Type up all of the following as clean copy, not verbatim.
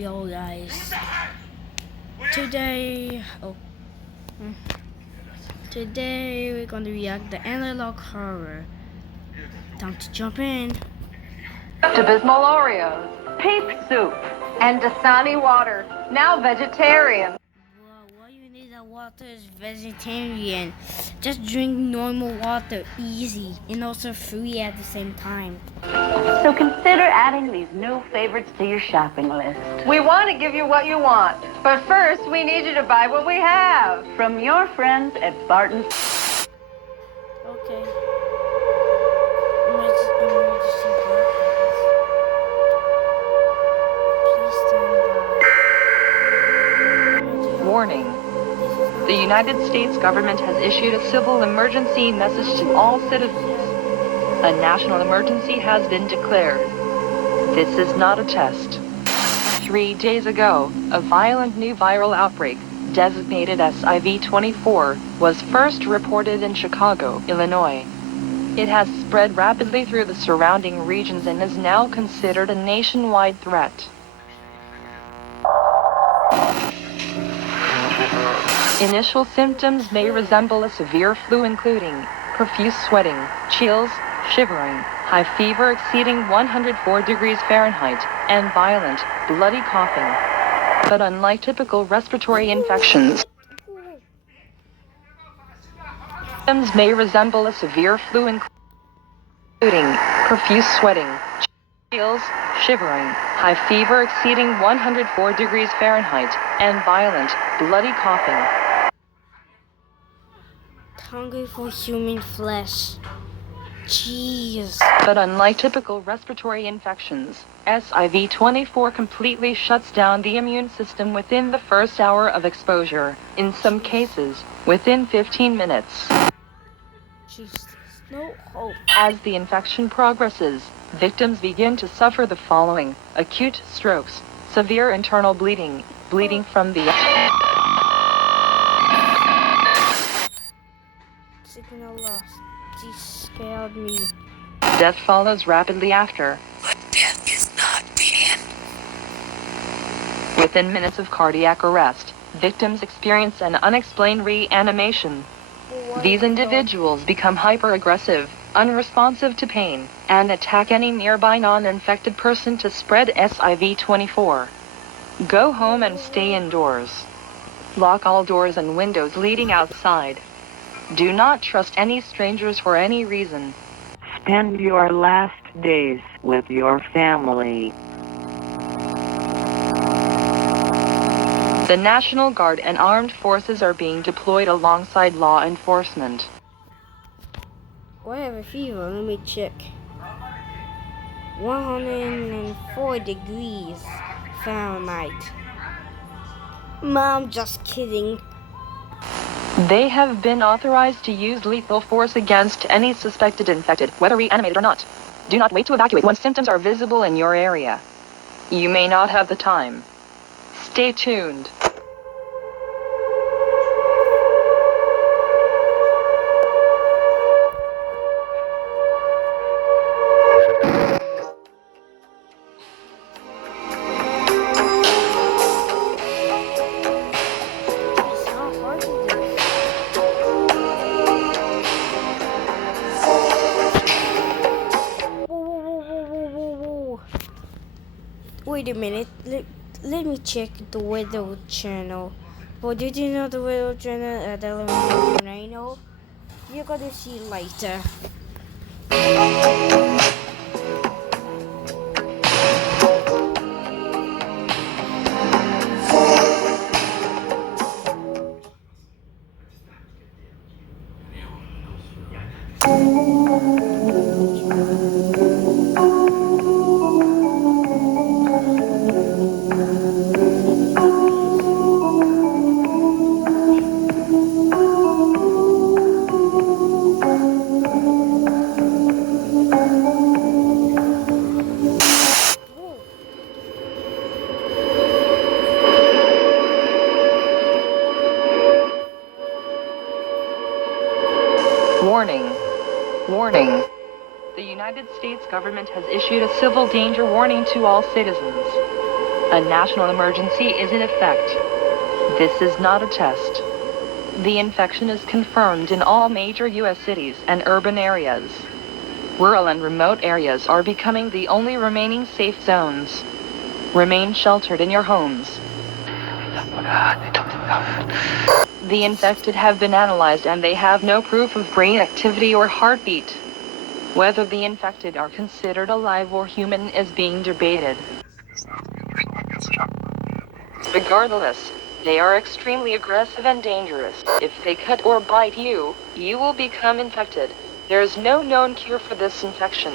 Yo guys, today hmm, today we're gonna react to analog horror. Time to jump in. Abysmal Oreos, peep soup, and Dasani water, now vegetarian. Why you need that water is vegetarian? Just drink normal water, easy, and also free at the same time. So consider adding these new favorites to your shopping list. We want to give you what you want, but first we need you to buy what we have. From your friends at Barton's. Okay. Emergency broadcast. Please stand by. Warning. The United States government has issued a civil emergency message to all citizens. A national emergency has been declared. This is not a test. 3 days ago, a violent new viral outbreak, designated SIV-24, was first reported in Chicago, Illinois. It has spread rapidly through the surrounding regions and is now considered a nationwide threat. Initial symptoms may resemble a severe flu, including profuse sweating, chills, shivering, high fever exceeding 104 degrees Fahrenheit, and violent, bloody coughing. But unlike typical respiratory infections, symptoms may resemble a severe flu, including profuse sweating, chills, shivering, high fever exceeding 104 degrees Fahrenheit, and violent, bloody coughing. Hungry for human flesh. Jeez. But unlike typical respiratory infections, SIV-24 completely shuts down the immune system within the first hour of exposure, in some cases, within 15 minutes. Jesus. No hope. As the infection progresses, victims begin to suffer the following: acute strokes, severe internal bleeding, bleeding from the Signal lost. She scared me. death follows rapidly after. But death is not the end. Within minutes of cardiac arrest, victims experience an unexplained reanimation. These individuals become hyper-aggressive, unresponsive to pain, and attack any nearby non-infected person to spread SIV-24. Go home and stay indoors. Lock all doors and windows leading outside. Do not trust any strangers for any reason. Spend your last days with your family. The National Guard and armed forces are being deployed alongside law enforcement. I have a fever. Let me check. 104 degrees Fahrenheit. Mom, just kidding. They have been authorized to use lethal force against any suspected infected, whether reanimated or not. Do not wait to evacuate once symptoms are visible in your area. You may not have the time. Stay tuned. How hard is this? Whoa. Wait a minute. Let me check the weather channel. Well, did you know the weather channel at 11:09? You're gonna see later. Warning. Warning. The United States government has issued a civil danger warning to all citizens. A national emergency is in effect. This is not a test. The infection is confirmed in all major U.S. cities and urban areas. Rural and remote areas are becoming the only remaining safe zones. Remain sheltered in your homes. The infected have been analyzed and they have no proof of brain activity or heartbeat. Whether the infected are considered alive or human is being debated. Regardless, they are extremely aggressive and dangerous. If they cut or bite you, you will become infected. There is no known cure for this infection.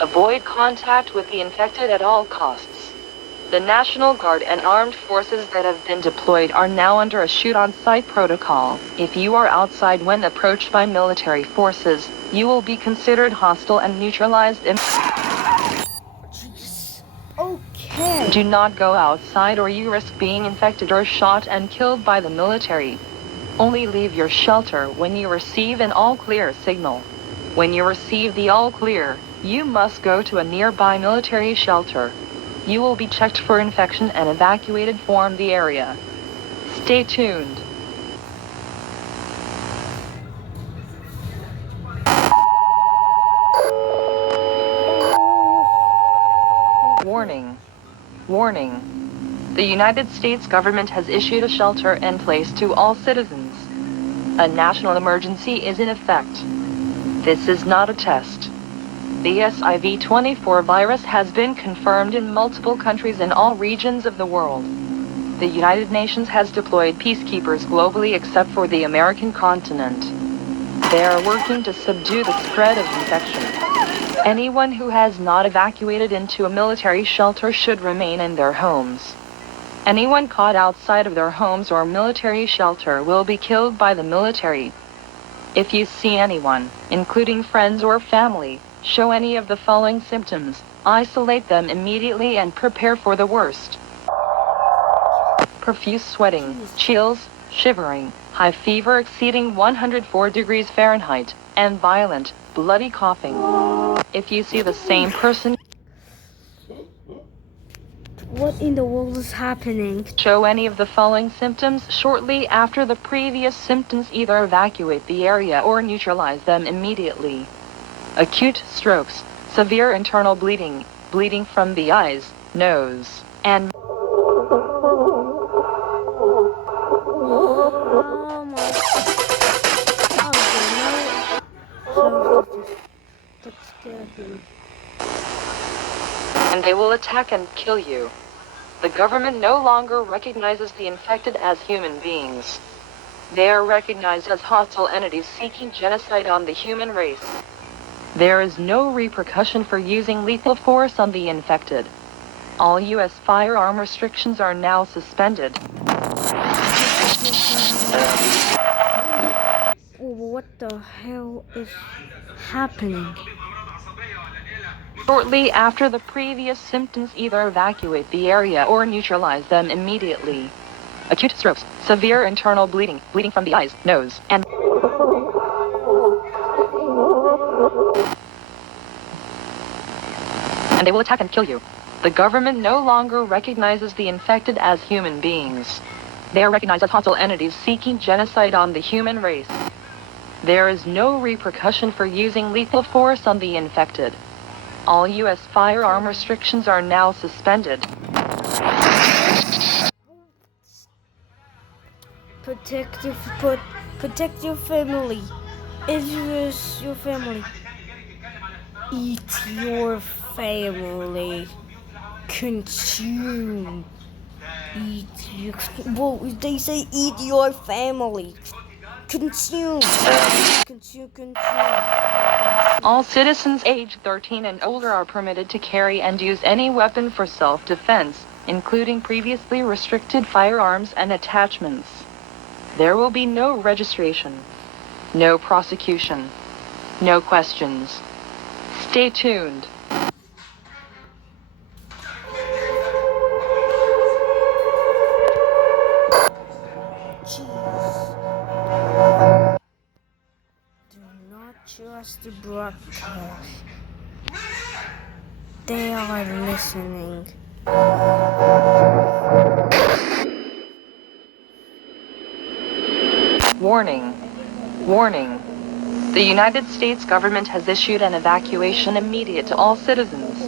Avoid contact with the infected at all costs. The National Guard and armed forces that have been deployed are now under a shoot-on-sight protocol. If you are outside when approached by military forces, you will be considered hostile and neutralized. Jeez. Okay. Do not go outside or you risk being infected or shot and killed by the military. Only leave your shelter when you receive an all-clear signal. When you receive the all-clear, you must go to a nearby military shelter. You will be checked for infection and evacuated from the area. Stay tuned. Warning. Warning. The United States government has issued a shelter-in-place to all citizens. A national emergency is in effect. This is not a test. The SIV-24 virus has been confirmed in multiple countries in all regions of the world. The United Nations has deployed peacekeepers globally except for the American continent. They are working to subdue the spread of infection. Anyone who has not evacuated into a military shelter should remain in their homes. Anyone caught outside of their homes or military shelter will be killed by the military. If you see anyone, including friends or family, show any of the following symptoms, isolate them immediately and prepare for the worst. Profuse sweating, chills, shivering, high fever exceeding 104 degrees Fahrenheit, and violent, bloody coughing. If you see the same person, What in the world is happening? show any of the following symptoms shortly after the previous symptoms, either evacuate the area or neutralize them immediately. Acute strokes, severe internal bleeding, bleeding from the eyes, nose, and Oh my. Oh, no. That scared me. they will attack and kill you. The government no longer recognizes the infected as human beings. They are recognized as hostile entities seeking genocide on the human race. There is no repercussion for using lethal force on the infected. All U.S. firearm restrictions are now suspended. What the hell is happening? Shortly after the previous symptoms, either evacuate the area or neutralize them immediately. Acute strokes, severe internal bleeding, bleeding from the eyes, nose, and they will attack and kill you. The government no longer recognizes the infected as human beings. They are recognized as hostile entities seeking genocide on the human race. There is no repercussion for using lethal force on the infected. All U.S. firearm restrictions are now suspended. Protect your family. Is your family. Eat your family. Consume. Eat your. Well, they say eat your family. Consume. Consume. All citizens aged 13 and older are permitted to carry and use any weapon for self-defense, including previously restricted firearms and attachments. There will be no registration, no prosecution, no questions. Stay tuned. Jeez. Do not trust the broadcast. They are listening. Warning. Warning. The United States government has issued an evacuation immediate to all citizens.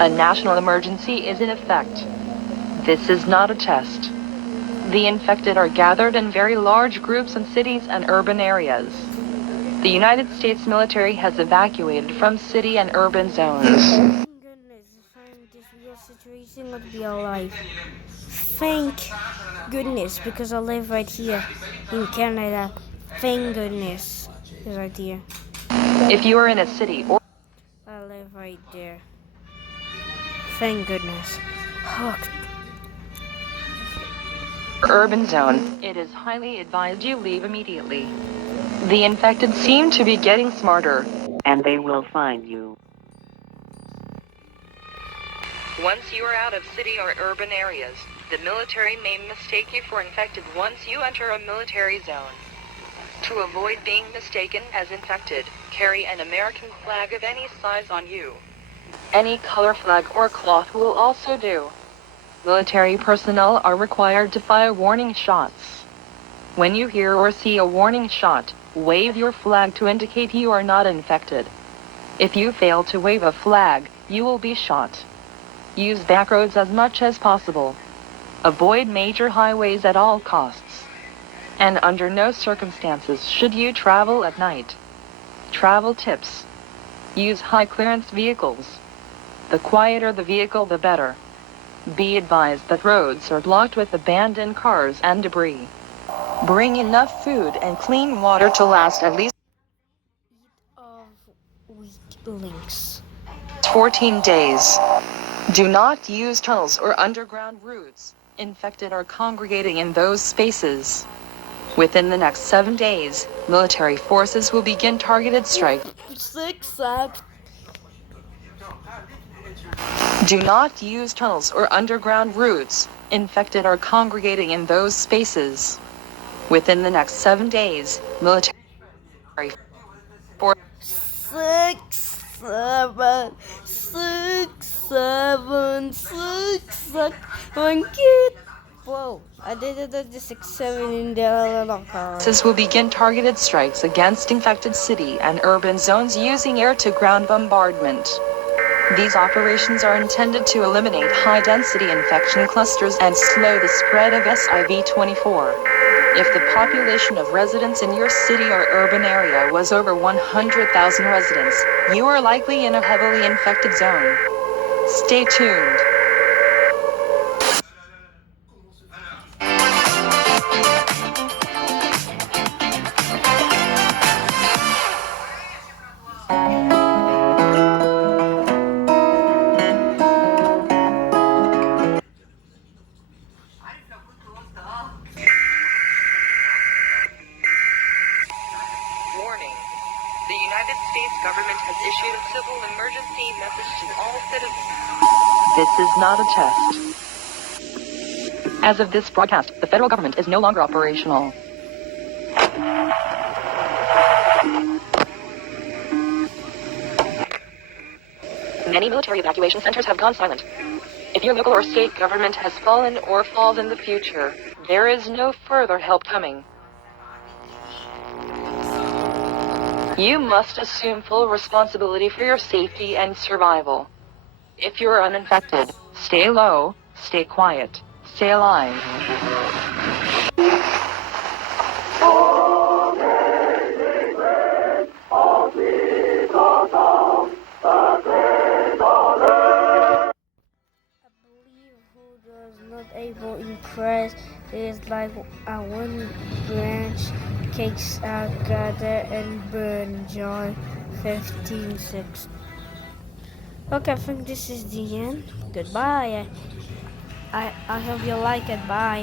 A national emergency is in effect. This is not a test. The infected are gathered in very large groups in cities and urban areas. The United States military has evacuated from city and urban zones. Thank goodness, if I'm in this real situation, I'd be alive. Thank goodness, because I live right here in Canada. Thank goodness, is right here. If you are in a city or I live right there. Thank goodness. Oh, urban zone, it is highly advised you leave immediately. The infected seem to be getting smarter. And they will find you. Once you are out of city or urban areas, the military may mistake you for infected once you enter a military zone. To avoid being mistaken as infected, carry an American flag of any size on you. Any color flag or cloth will also do. Military personnel are required to fire warning shots. When you hear or see a warning shot, wave your flag to indicate you are not infected. If you fail to wave a flag, you will be shot. Use back roads as much as possible. Avoid major highways at all costs. And under no circumstances should you travel at night. Travel tips. Use high clearance vehicles. The quieter the vehicle, the better. Be advised that roads are blocked with abandoned cars and debris. Bring enough food and clean water to last at least of weak links. 14 days. Do not use tunnels or underground routes. Infected are congregating in those spaces. Within the next 7 days, military forces will begin targeted strikes. 6 sucks. Do not use tunnels or underground routes. Infected are congregating in those spaces. Within the next 7 days, military forces 6, 7, 6, 7, 6, 7, kid. Whoa, I did the 6, 7 in the little car. will begin targeted strikes against infected city and urban zones using air-to-ground bombardment. These operations are intended to eliminate high-density infection clusters and slow the spread of SIV-24. If the population of residents in your city or urban area was over 100,000 residents, you are likely in a heavily infected zone. Stay tuned. Warning. The United States government has issued a civil emergency message to all citizens. This is not a test. As of this broadcast, the federal government is no longer operational. Many military evacuation centers have gone silent. If your local or state government has fallen or falls in the future, there is no further help coming. You must assume full responsibility for your safety and survival. If you're uninfected, stay low, stay quiet, stay alive. I believe who does not able impress is like a one branch cakes are gather and burn. John 15:6. Okay, I think this is the end. Goodbye. I hope you like it. Bye.